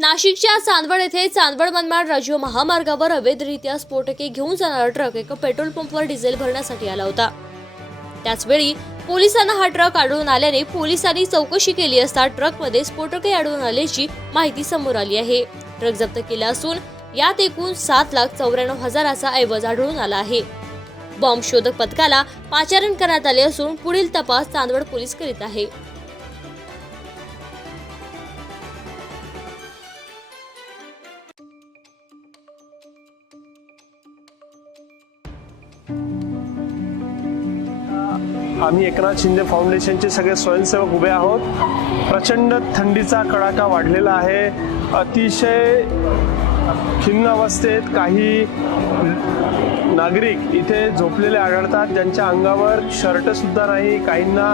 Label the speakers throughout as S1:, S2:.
S1: नाशिकच्या चांदवड येथे चांदवड मनमाड राज्य महामार्गावर अवैधरित्या स्फोटके घेऊन जाणारा ट्रक एका पेट्रोल पंपवर डिझेल भरण्यासाठी आला होता. त्याचवेळी पोलिसांना हा ट्रक आढळून आल्याने पोलिसांनी चौकशी केली असता ट्रकमध्ये स्फोटके आढळून आल्याची माहिती समोर आली आहे. ट्रक जप्त केला असून यात एकूण सात लाख चौऱ्याण्णव हजाराचा ऐवज आढळून आला आहे. बॉम्ब शोधक पथकाला पाचारण करण्यात आले असून पुढील तपास चांदवड पोलीस करीत आहे.
S2: आम्ही एकनाथ शिंदे फाउंडेशनचे सगळे स्वयंसेवक उभे आहोत. प्रचंड थंडीचा कडाका वाढलेला आहे. अतिशय खिन्न अवस्थेत काही नागरिक इथे झोपलेले आढळतात. ज्यांच्या अंगावर शर्ट सुद्धा नाही काहींना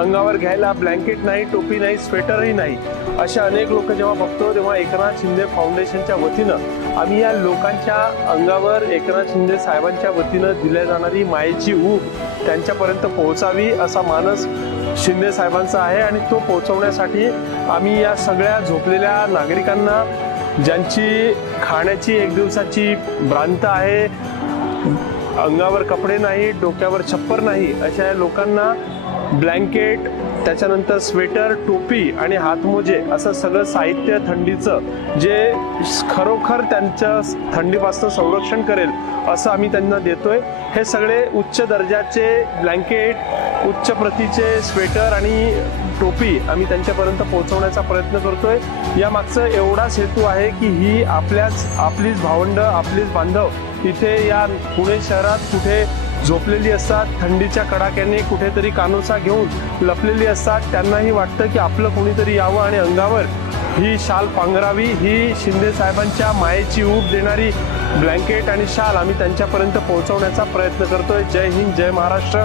S2: अंगावर घ्यायला ब्लँकेट नाही टोपी नाही स्वेटरही नाही. अशा अनेक लोक जेव्हा बघतो तेव्हा एकनाथ शिंदे फाउंडेशनच्या वतीनं आम्ही या लोकांच्या अंगावर एकनाथ शिंदे साहेबांच्या वतीनं दिल्या जाणारी मायेची ऊब त्यांच्यापर्यंत पोहोचावी असा मानस शिंदे साहेबांचा आहे आणि तो पोहोचवण्यासाठी आम्ही या सगळ्या झोपलेल्या नागरिकांना ज्यांची खाण्याची एक दिवसाची भ्रांत आहे अंगावर कपडे नाही डोक्यावर छप्पर नाही अशा या लोकांना ब्लँकेट त्याच्यानंतर स्वेटर टोपी आणि हातमोजे असं सगळं साहित्य थंडीचं जे खरोखर त्यांच्या थंडीपासून संरक्षण करेल असं आम्ही त्यांना देतोय. हे सगळे उच्च दर्जाचे ब्लँकेट उच्च प्रतीचे स्वेटर आणि टोपी आम्ही त्यांच्यापर्यंत पोहोचवण्याचा प्रयत्न करतोय. या मागचं एवढाच हेतू आहे की ही आपल्याच आपलीच भावंड आपलीच बांधव इथे या पुणे शहरात कुठे झोपलेली असतात थंडीच्या कडाक्याने कुठेतरी कानोसा घेऊन लपलेली असतात. त्यांनाही वाटतं की आपलं कोणीतरी यावं आणि अंगावर ही शाल पांघरावी. ही शिंदे साहेबांच्या मायेची ऊब देणारी ब्लँकेट आणि शाल आम्ही त्यांच्यापर्यंत पोहोचवण्याचा प्रयत्न करतोय. जय हिंद जय महाराष्ट्र.